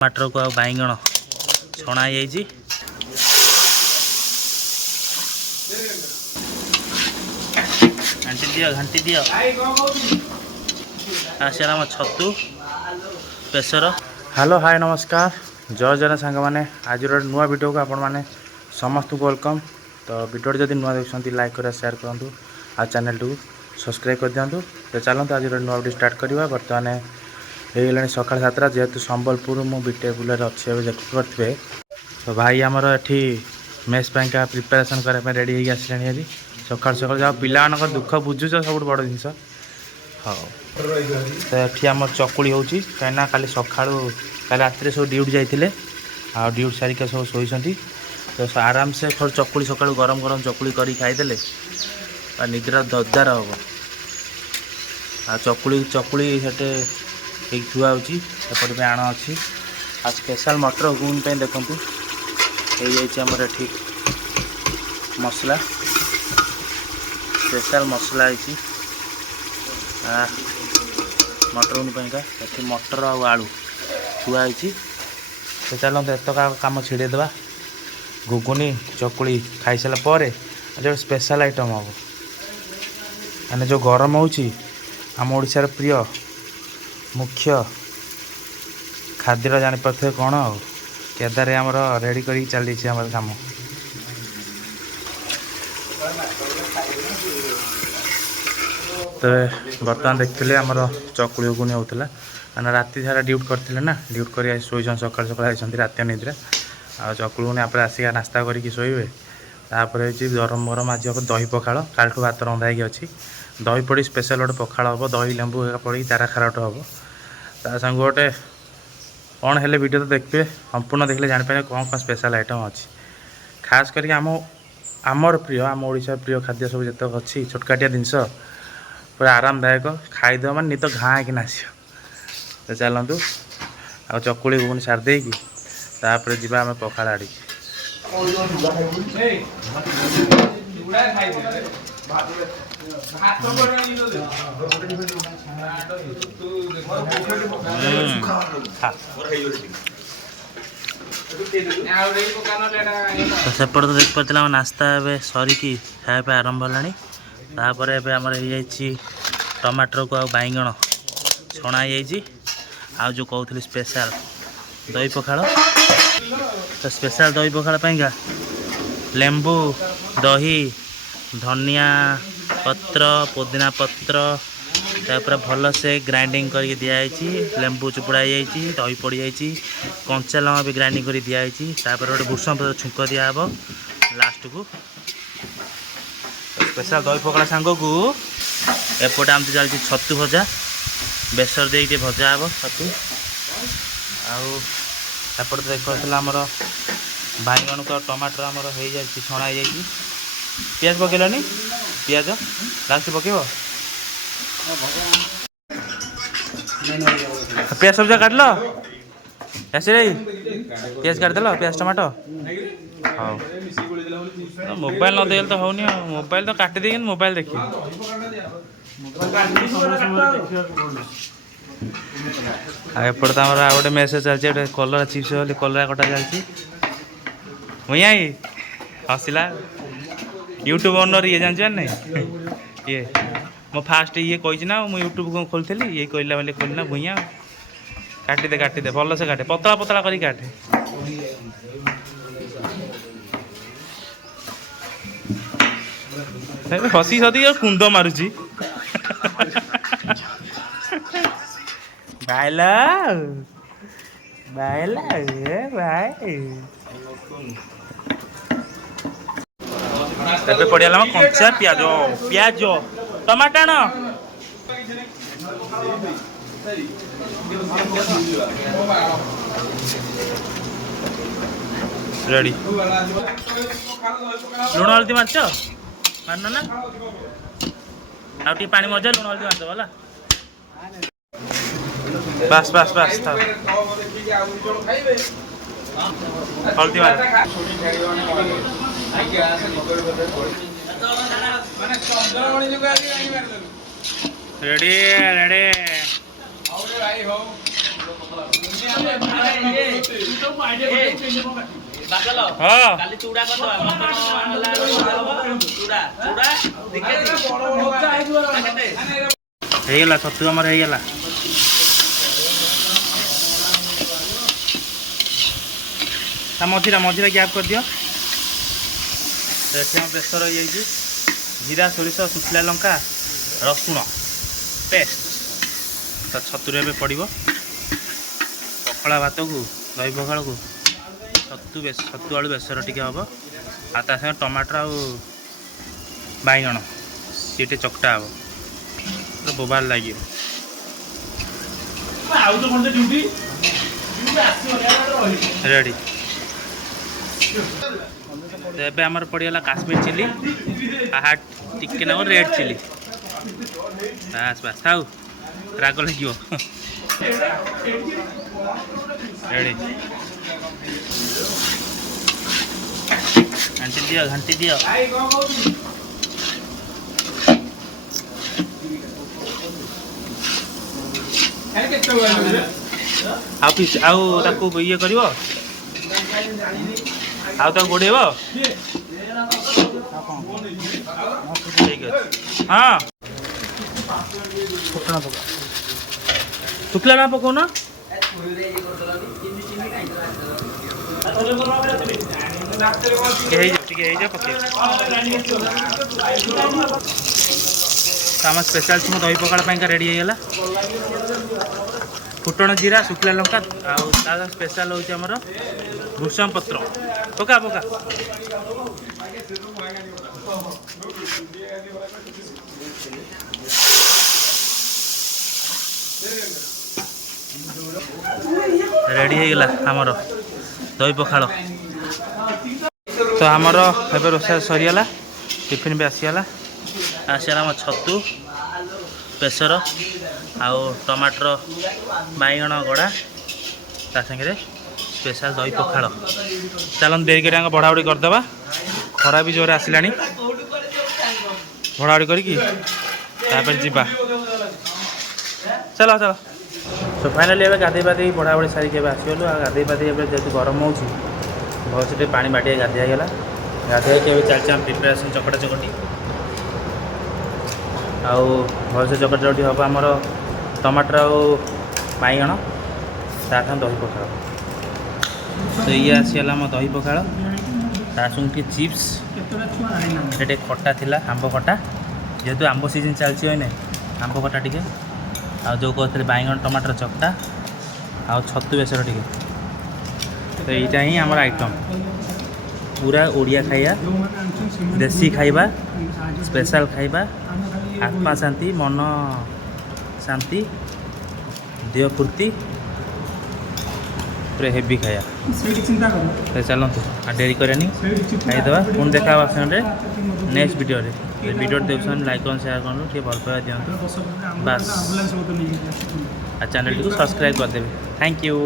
टमाटर को आ बैगण छणा घाटी दियो घाटी दियो आसार आम छतु बेसर। हेलो हाय नमस्कार जय जन सांग मैंने आज नुआ वीडियो को आपण मैंने समस्त को वेलकम। तो वीडियो जब नुआ देखते लाइक कर शेयर करूँ आ चैनल को सब्सक्राइब कर दिंतु। तो चलते आज नुआ वीडियो स्टार्ट करवा। बर्तमान हो सका 7टा जेहेतु संबलपुर मु बीटे बुलार अच्छे देखुए। तो भाई आमर एठी मेस का प्रिपेरेसन करने रेडी हो आसिले सका सका जाओ पिला दुख बुझुच सब बड़ जिनस। हाँ तो ये आम चकुली हो कहीं काली सका राति सब ड्यूटी जाते आ ड्यूटी सारिक सब शोती। तो आराम से चकुली सका गरम गरम चकुली कर खाईदे निद्रा दरदार हम आ चकुली चकुली से थुआ होपटे आण अच्छी आ स्पेशल मटर घुगुनी देखूँ होमर ये मसला स्पेशल मसला है मटर घुगुनी ये मटर आलू थुआ होती। तो चलते एत कम छिड़ेदे घुगुनी चकुली खाई सारा जो स्पेशल आइटम हम मैंने जो गरम होम ओडार प्रिय मुख्य खाद्य जापारे कौन आ केदारे आमर रेडी कर चली कम। तो बर्तमान देखते आमर चकुली घुगुनी होता मैंने राति सारा ड्यूटी करते ना ड्यूटी कर शोन सका सका राति निद्रा आ चकुली घुगुनी आप आसिक नास्ता करके शोबे। तापर गरम गरम आज हम दही पखाड़ कालठू भात रंधा होगी अच्छी दही पड़ी स्पेशल गोटे पखाड़ हम दही लेंबू पड़ी चारा खारट हम ता संग गोटे कौन है वीडियो तो देखिए संपूर्ण देखले जापारे कौन कौन स्पेशल आइटम अच्छी खास करके आमर प्रिय आम ओडिशा प्रिय खाद्य सब जितक अच्छी छोटकाटिया जिनस पूरा आरामदायक खाईद मान नित घाँ कि नास। तो चलतु आ चकुली घुगुनी सारदे तापर जीवा आम पखाड़ आड़ी तो सेपट तो देख पार्थिल नास्ता ए सरिकी खायापी आरंभ होलापर एवं आमर हो टमाटर को आ बैगण छणा आ जो कहते स्पेशल दही पखाड़। तो स्पेशल दही पखाड़ लेंबू दही धनिया पत्र पुदीना पत्र तापर भल से ग्राइंडिंग करके दिखाई लेंबू चुपुड़ा दही पड़ जाए कंचा लଙ୍କା भी ग्राइंडिंग कर दिखाई गोटे भूषण पत्र छुंक दिहब लास्ट को। स्पेशल दही पकड़ा सांग को एपटे आम चलती छतु भजा बेसर दे भजा हे छतु आउट देख आमर बैगण को टमाटर आमर हो जाए छणा पियाज पकेलानी पियाज लास्ट पकेब पियाज सब्जा काट लो ऐसे पियाज काटदेल पियाज टमाटो हाँ मोबाइल न दे तो होनी मोबाइल तो काटी दे मोबाइल देखिए एपटे तो आम गोटे मेसेज चलती कलर चिप्स बोली कलर कटा चलती भैया हसला यूट्यूब ओनर ये जान नहीं ये मो फास्ट ये कही ना मुझे यूट्यूब को खोलती ये कहला बोले खोलना भूया काटिदे भल से काटे पतला पतला कर काटे हसी सदी कुंद मारुची भाईला भाईला भाई तबे पड़ियाला कंचा पियाज पियाज टमाटर रेडी लुण हल्दी मारच मारन ना आउ पानी मजा लुण हल्दी मारच बोला बस बस बस हल्दी मार रेडी रेडी ହଁ ହେଇଗଲା ଛତୁ ଆମର ହେଇଗଲା। ତା ମଝିରେ ଗ୍ୟାପ୍ କରିଦିଅ। ଏଠି ଆମ ବେସର ହେଇଯାଇଛି ଜିରା ସୋରିଷ ଶୁଖିଲା ଲଙ୍କା ରସୁଣ ପେଷ୍ଟ ତା ଛତୁରେ ଏବେ ପଡ଼ିବ। ପଖଳା ଭାତକୁ ଦହି ପଖାଳକୁ ଛତୁ ଆଳୁ ବେସର ଟିକେ ହେବ ଆଉ ତା ସାଙ୍ଗେ ଟମାଟର ଆଉ ବାଇଗଣ ସିଏ ଟିକେ ଚକଟା ହେବ ବୋବାଲ ଲାଗିବ। ରେଡ଼ି। ଏବେ ଆମର ପଡ଼ିଗଲା କାଶ୍ମୀର ଚିଲି ଟିକେ ନାକୁ ରେଡ୍ ଚିଲି। ବାସ୍ ବାସ୍ ଥାଉ ରାଗ ଲାଗିବ। ରେଡ଼ି ଘାଣ୍ଟି ଦିଅ। ଆଉ ତାକୁ ଇଏ କରିବ ଆଉ ତାକୁ ଗୋଡ଼େଇବ। ଠିକ୍ ଅଛି। ହଁ ଫୁଟଣ ପକା ଶୁଖିଲା ନା ପକଉନ। ଟିକେ ହେଇଯାଉ ପକେଇ ଆମ ସ୍ପେଶାଲ ଛୁମ ଦହି ପଖାଳ ପାଇଁକା ରେଡ଼ି ହେଇଗଲା। ଫୁଟଣ ଜିରା ଶୁଖିଲା ଲଙ୍କା ଆଉ ତା ସ୍ପେଶାଲ ହେଉଛି ଆମର ଭୃଷଙ୍ଗ ପତ୍ର। ପକା ରେଡ଼ି ହେଇଗଲା ଆମର ଦହି ପଖାଳ। ତ ଆମର ଏବେ ରୋଷେଇ ସରିଗଲା ଟିଫିନ୍ ବି ଆସିଗଲା ଆମ ଛତୁ ବେସର ଆଉ ଟମାଟର ବାଇଗଣ ଗଡ଼ା ତା ସାଙ୍ଗରେ ସ୍ପେଶାଲ ଦହି ପଖାଳ। ଚାଲନ୍ତୁ ଡେରି କରି ଆମେ ବଢ଼ାବଢ଼ି କରିଦେବା। ଖରା ବି ଜୋରେ ଆସିଲାଣି ବଢ଼ାବଢ଼ି କରିକି ତାପରେ ଯିବା। ଚାଲ ତ ଫାଇନାଲି ଏବେ ଗାଧୋଇ ପାଧେଇ ବଢ଼ାବଢ଼ି ସାରିକି ଏବେ ଆସିଗଲୁ। ଆଉ ଗାଧୋଇ ପାଧେଇ ଏବେ ଯେହେତୁ ଗରମ ହେଉଛି ଭଲସେ ଟିକେ ପାଣି ବାଟିଆ ଗାଧୋଇ ହେଇଗଲା। ଗାଧୋଇକି ଏବେ ଚାଲିଛି ଆମ ପ୍ରିପାରେସନ୍ ଚକଟା ଚକଟି। ଆଉ ଭଲସେ ଚକଟା ଚକଟି ହେବ ଆମର ଟମାଟର ଆଉ ବାଇଗଣ ତା ସାଙ୍ଗେ ଦହି ପଖାଳ। ତ ଇଏ ଆସିଗଲା ଆମ ଦହି ପଖାଳ ତା ସଙ୍ଗେ ଟିକେ ଚିପ୍ସ ଟିକେ ଖଟା ଥିଲା ଆମ୍ବ ଖଟା ଯେହେତୁ ଆମ୍ବ ସିଜନ୍ ଚାଲିଛି ଏଇନେ ଆମ୍ବ ଖଟା ଟିକେ ଆଉ ଯେଉଁ କହୁଥିଲେ ବାଇଗଣ ଟମାଟର ଚକଟା ଆଉ ଛତୁ ବେସର ଟିକେ। ତ ଏଇଟା ହିଁ ଆମର ଆଇଟମ୍ ପୁରା ଓଡ଼ିଆ ଖାଇବା ଦେଶୀ ଖାଇବା ସ୍ପେଶାଲ ଖାଇବା ଆତ୍ମା ଶାନ୍ତି ମନ ଶାନ୍ତି ଦେହ ଫୁର୍ତ୍ତି ପୁରା ହେଭି ଖାଇବା। ଚାଲନ୍ତୁ ଆଉ ଡେରି କରିବାନି ଖାଇଦେବା। ପୁଣି ଦେଖା ହେବା ସାଙ୍ଗରେ ନେକ୍ସଟ ଭିଡ଼ିଓରେ। ଭିଡ଼ିଓ ଦେଖୁଛନ୍ତି ଲାଇକ୍ କରନ୍ତୁ ସେୟାର କରନ୍ତୁ ଟିକେ ଭଲ ପାଇବା ଦିଅନ୍ତୁ ବାସ୍ ଆଉ ଚ୍ୟାନେଲଟିକୁ ସବସ୍କ୍ରାଇବ୍ କରିଦେବେ। Thank you.